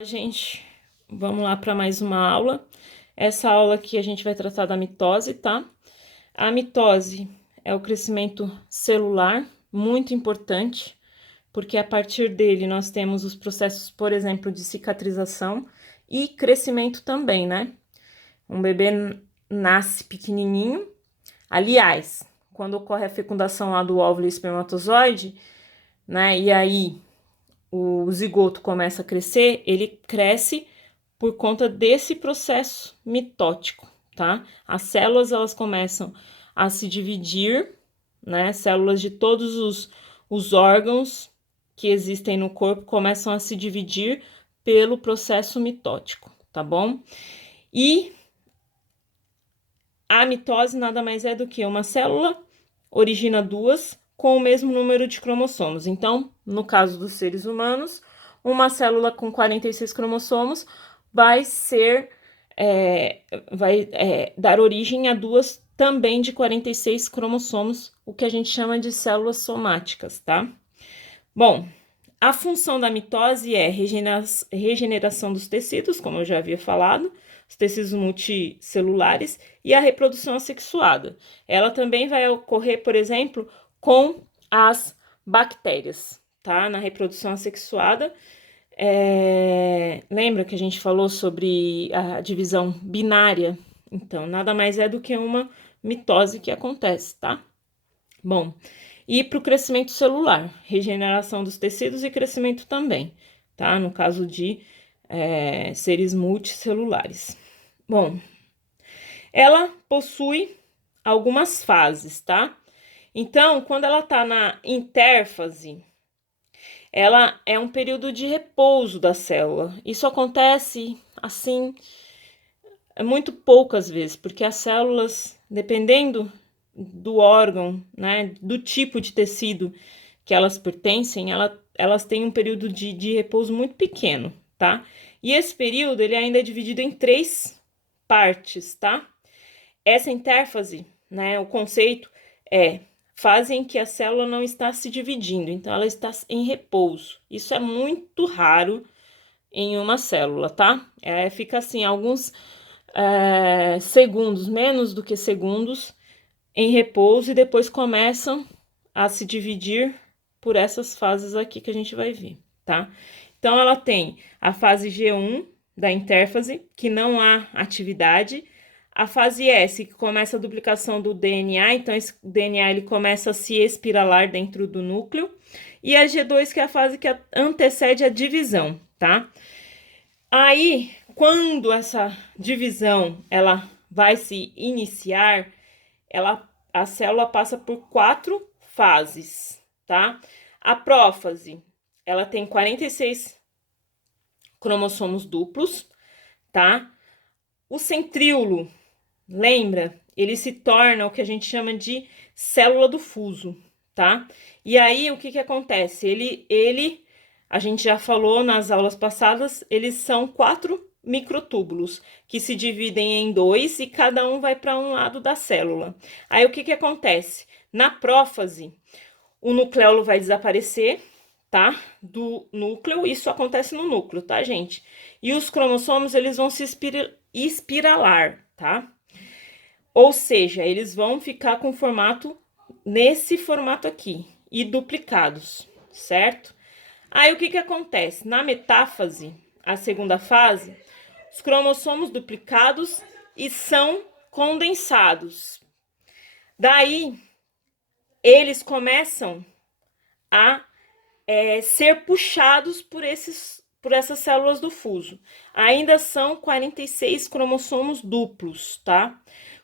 Gente, vamos lá para mais uma aula. Essa aula aqui a gente vai tratar da mitose, tá? A mitose é o crescimento celular, muito importante, porque a partir dele nós temos os processos, por exemplo, de cicatrização e crescimento também, né? Um bebê nasce pequenininho. Aliás, quando ocorre a fecundação lá do óvulo e espermatozoide, né? E aí o zigoto começa a crescer, ele cresce por conta desse processo mitótico, tá? As células, elas começam a se dividir, né? Células de todos os órgãos que existem no corpo começam a se dividir pelo processo mitótico, tá bom? E a mitose nada mais é do que uma célula origina duas com o mesmo número de cromossomos. Então, no caso dos seres humanos, uma célula com 46 cromossomos vai dar origem a duas também de 46 cromossomos, o que a gente chama de células somáticas, tá? Bom, a função da mitose é regeneração dos tecidos, como eu já havia falado, os tecidos multicelulares e a reprodução assexuada. Ela também vai ocorrer, por exemplo, com as bactérias, tá? Na reprodução assexuada. Lembra que a gente falou sobre a divisão binária? Então, nada mais é do que uma mitose que acontece, tá? Bom, e para o crescimento celular, regeneração dos tecidos e crescimento também, tá? No caso de seres multicelulares. Bom, ela possui algumas fases, tá? Então, quando ela tá na intérfase, ela é um período de repouso da célula. Isso acontece, assim, muito poucas vezes, porque as células, dependendo do órgão, né, do tipo de tecido que elas pertencem, elas têm um período de repouso muito pequeno, tá? E esse período, ele ainda é dividido em 3 partes, tá? Essa intérfase, né, o conceito é fase em que a célula não está se dividindo, então ela está em repouso. Isso é muito raro em uma célula, tá? Fica assim, alguns segundos, menos do que segundos, em repouso e depois começam a se dividir por essas fases aqui que a gente vai ver, tá? Então, ela tem a fase G1 da intérfase, que não há atividade, a fase S, que começa a duplicação do DNA, então esse DNA ele começa a se espiralar dentro do núcleo, e a G2, que é a fase que antecede a divisão, tá? Aí, quando essa divisão ela vai se iniciar, a célula passa por 4 fases, tá? A prófase, ela tem 46 cromossomos duplos, tá? O centríolo, lembra? Ele se torna o que a gente chama de célula do fuso, tá? E aí, o que que acontece? A gente já falou nas aulas passadas, eles são 4 microtúbulos que se dividem em 2 e cada um vai para um lado da célula. Aí o que que acontece? Na prófase, o nucleolo vai desaparecer, tá? Do núcleo, isso acontece no núcleo, tá, gente? E os cromossomos, eles vão se espiralar, tá? Ou seja, eles vão ficar com nesse formato aqui e duplicados, certo? Aí o que que acontece? Na metáfase, a segunda fase, os cromossomos duplicados e são condensados. Daí, eles começam a ser puxados por essas células do fuso. Ainda são 46 cromossomos duplos, tá?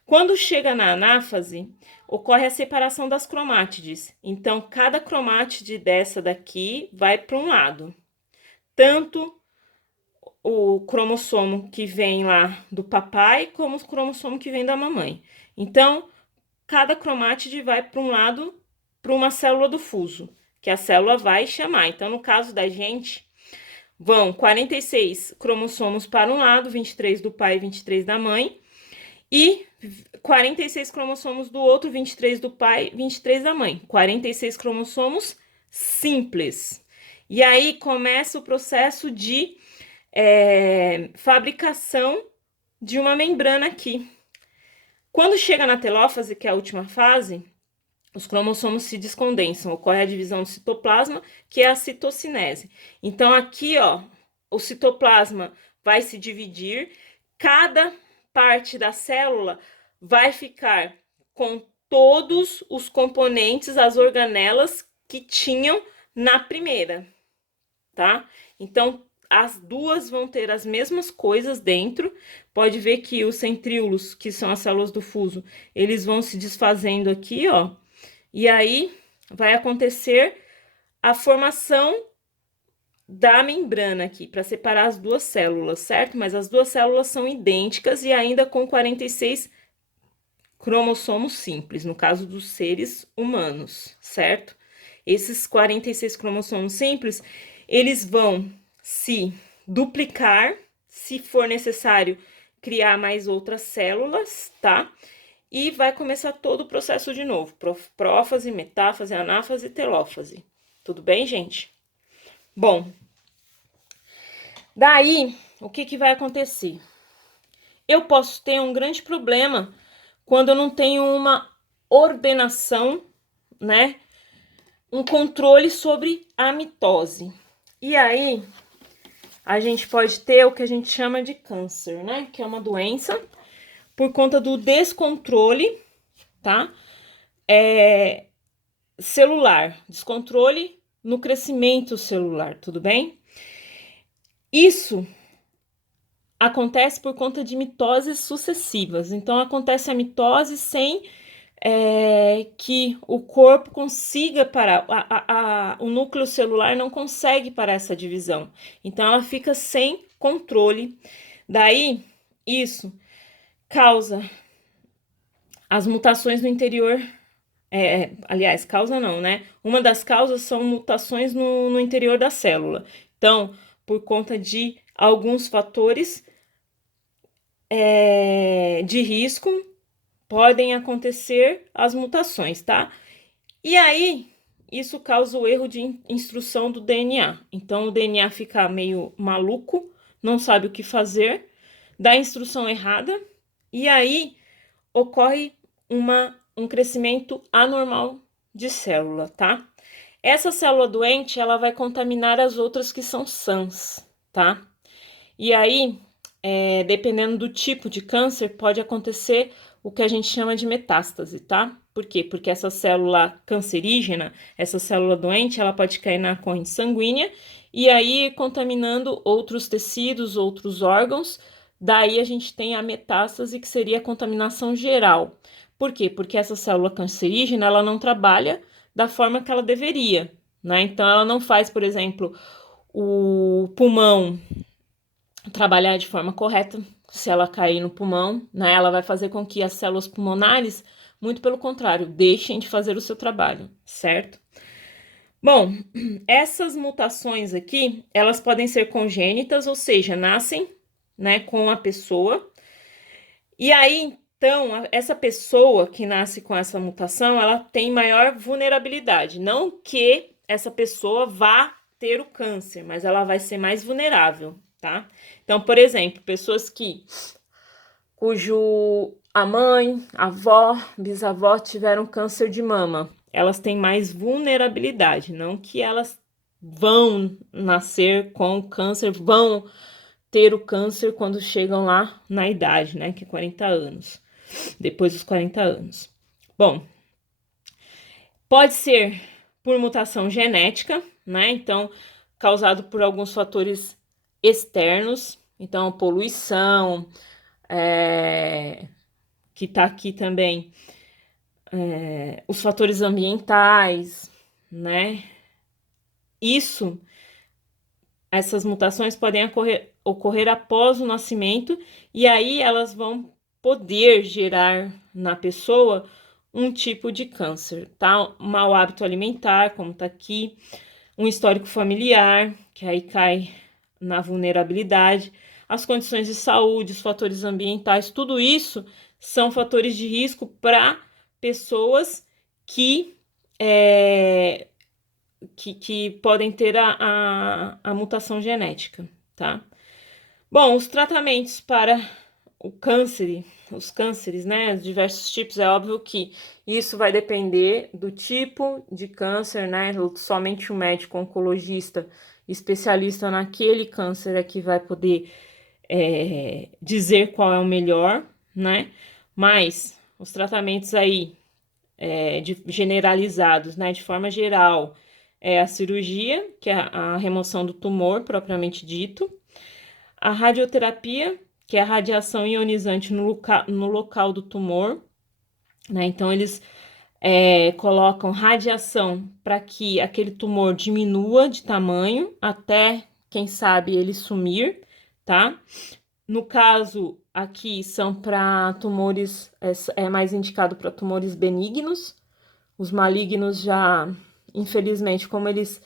Quando chega na anáfase, ocorre a separação das cromátides. Então, cada cromátide dessa daqui vai para um lado. Tanto o cromossomo que vem lá do papai, como o cromossomo que vem da mamãe. Então, cada cromátide vai para um lado, para uma célula do fuso, que a célula vai chamar. Então, no caso da gente, vão 46 cromossomos para um lado, 23 do pai e 23 da mãe, e 46 cromossomos do outro, 23 do pai, 23 da mãe. 46 cromossomos simples. E aí começa o processo de fabricação de uma membrana aqui. Quando chega na telófase, que é a última fase, os cromossomos se descondensam, ocorre a divisão do citoplasma, que é a citocinese. Então, aqui, ó, o citoplasma vai se dividir, cada parte da célula vai ficar com todos os componentes, as organelas que tinham na primeira, tá? Então, as duas vão ter as mesmas coisas dentro. Pode ver que os centríolos, que são as células do fuso, eles vão se desfazendo aqui, ó. E aí vai acontecer a formação da membrana aqui, para separar as duas células, certo? Mas as duas células são idênticas e ainda com 46 cromossomos simples, no caso dos seres humanos, certo? Esses 46 cromossomos simples, eles vão se duplicar, se for necessário criar mais outras células, tá? E vai começar todo o processo de novo, prófase, metáfase, anáfase e telófase. Tudo bem, gente? Bom, daí, o que vai acontecer? Eu posso ter um grande problema quando eu não tenho uma ordenação, né? Um controle sobre a mitose. E aí, a gente pode ter o que a gente chama de câncer, né? Que é uma doença por conta do descontrole, tá? Celular, descontrole no crescimento celular, tudo bem? Isso acontece por conta de mitoses sucessivas. Então, acontece a mitose sem que o corpo consiga parar, o núcleo celular não consegue parar essa divisão. Então, ela fica sem controle. Daí, isso causa as mutações no interior. Aliás, causa não, né? Uma das causas são mutações no interior da célula. Então, por conta de alguns fatores de risco, podem acontecer as mutações, tá? E aí, isso causa o erro de instrução do DNA. Então, o DNA fica meio maluco, não sabe o que fazer, dá a instrução errada, e aí ocorre um crescimento anormal de célula, tá? Essa célula doente, ela vai contaminar as outras que são sãs, tá? E aí, dependendo do tipo de câncer, pode acontecer o que a gente chama de metástase, tá? Por quê? Porque essa célula cancerígena, essa célula doente, ela pode cair na corrente sanguínea e aí contaminando outros tecidos, outros órgãos. Daí a gente tem a metástase, que seria a contaminação geral. Por quê? Porque essa célula cancerígena, ela não trabalha da forma que ela deveria, né? Então, ela não faz, por exemplo, o pulmão trabalhar de forma correta. Se ela cair no pulmão, né, ela vai fazer com que as células pulmonares, muito pelo contrário, deixem de fazer o seu trabalho, certo? Bom, essas mutações aqui, elas podem ser congênitas, ou seja, nascem, né, com a pessoa. E aí, então, essa pessoa que nasce com essa mutação, ela tem maior vulnerabilidade. Não que essa pessoa vá ter o câncer, mas ela vai ser mais vulnerável, tá? Então, por exemplo, pessoas cujo a mãe, a avó, bisavó tiveram câncer de mama, elas têm mais vulnerabilidade, não que elas vão nascer com câncer, vão ter o câncer quando chegam lá na idade, né, que é 40 anos, depois dos 40 anos. Bom, pode ser por mutação genética, né, então, causado por alguns fatores externos, então, poluição, que tá aqui também, os fatores ambientais, né, essas mutações podem ocorrer após o nascimento, e aí elas vão poder gerar na pessoa um tipo de câncer, tá? Um mau hábito alimentar, como tá aqui, um histórico familiar, que aí cai na vulnerabilidade, as condições de saúde, os fatores ambientais, tudo isso são fatores de risco para pessoas que podem ter a mutação genética, tá? Bom, os tratamentos para o câncer, os cânceres, né, diversos tipos, é óbvio que isso vai depender do tipo de câncer, né, somente o médico oncologista, especialista naquele câncer é que vai poder dizer qual é o melhor, né, mas os tratamentos aí generalizados, né, de forma geral, é a cirurgia, que é a remoção do tumor, propriamente dito, a radioterapia, que é a radiação ionizante no local do tumor, né? Então, eles colocam radiação para que aquele tumor diminua de tamanho até, quem sabe, ele sumir, tá? No caso aqui, são para tumores, é mais indicado para tumores benignos. Os malignos já, infelizmente, como eles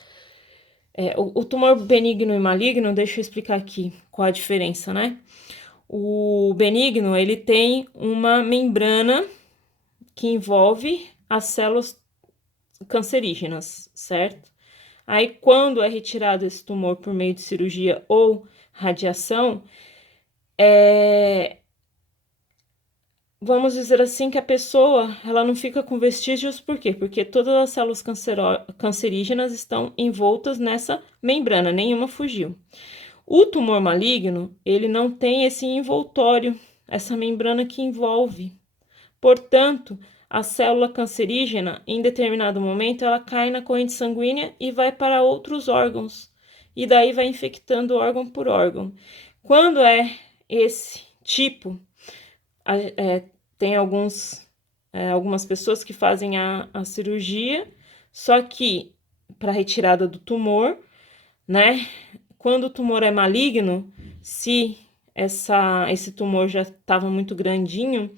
o tumor benigno e maligno, deixa eu explicar aqui qual a diferença, né? O benigno, ele tem uma membrana que envolve as células cancerígenas, certo? Aí, quando é retirado esse tumor por meio de cirurgia ou radiação, vamos dizer assim que a pessoa, ela não fica com vestígios, por quê? Porque todas as células cancerígenas estão envoltas nessa membrana, nenhuma fugiu. O tumor maligno, ele não tem esse envoltório, essa membrana que envolve. Portanto, a célula cancerígena, em determinado momento, ela cai na corrente sanguínea e vai para outros órgãos. E daí vai infectando órgão por órgão. Quando é esse tipo, tem algumas pessoas que fazem a cirurgia, só que para retirada do tumor, né? Quando o tumor é maligno, se esse tumor já estava muito grandinho,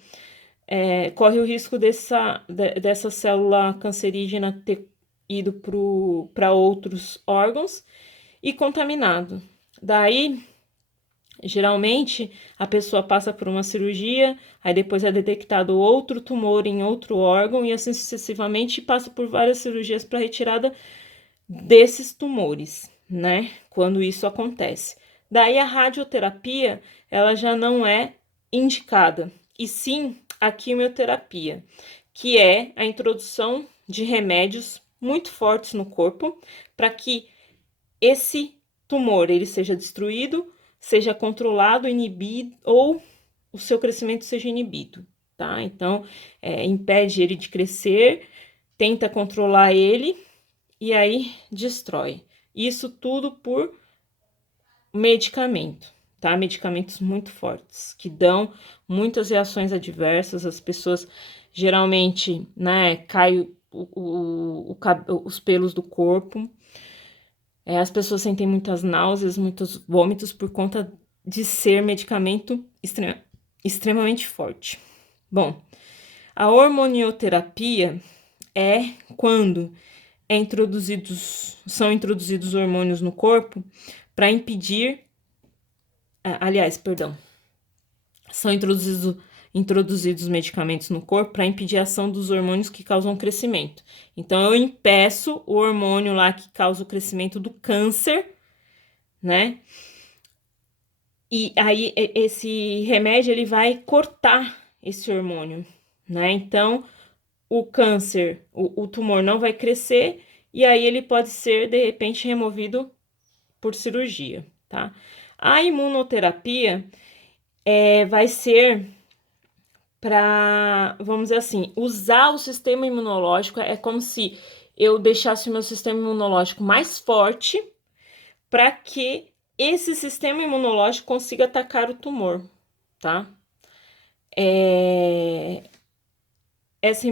corre o risco dessa célula cancerígena ter ido para outros órgãos e contaminado. Daí, geralmente, a pessoa passa por uma cirurgia, aí depois é detectado outro tumor em outro órgão e assim sucessivamente passa por várias cirurgias para retirada desses tumores, né? Quando isso acontece. Daí a radioterapia, ela já não é indicada, e sim a quimioterapia, que é a introdução de remédios muito fortes no corpo para que esse tumor ele seja destruído, seja controlado, inibido ou o seu crescimento seja inibido, tá? Então, impede ele de crescer, tenta controlar ele e aí destrói. Isso tudo por medicamento, tá? Medicamentos muito fortes, que dão muitas reações adversas, as pessoas geralmente, né, cai os pelos do corpo, as pessoas sentem muitas náuseas, muitos vômitos por conta de ser medicamento extremamente forte. Bom, a hormonioterapia é quando são introduzidos hormônios no corpo para impedir, são introduzidos medicamentos no corpo para impedir a ação dos hormônios que causam crescimento. Então, eu impeço o hormônio lá que causa o crescimento do câncer, né? E aí, esse remédio, ele vai cortar esse hormônio, né? Então, o câncer, o tumor não vai crescer e aí ele pode ser, de repente, removido por cirurgia, tá? A imunoterapia vai ser para, vamos dizer assim, usar o sistema imunológico, é como se eu deixasse o meu sistema imunológico mais forte para que esse sistema imunológico consiga atacar o tumor, tá? Essa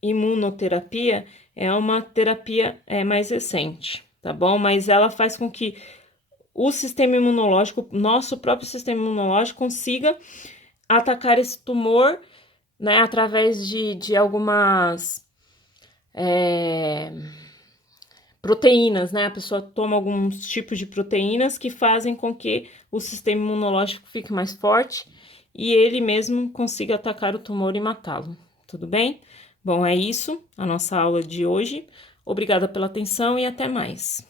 imunoterapia é uma terapia mais recente, tá bom? Mas ela faz com que o sistema imunológico, nosso próprio sistema imunológico, consiga atacar esse tumor, né, através de algumas proteínas, né? A pessoa toma alguns tipos de proteínas que fazem com que o sistema imunológico fique mais forte e ele mesmo consiga atacar o tumor e matá-lo. Tudo bem? Bom, é isso, a nossa aula de hoje. Obrigada pela atenção e até mais.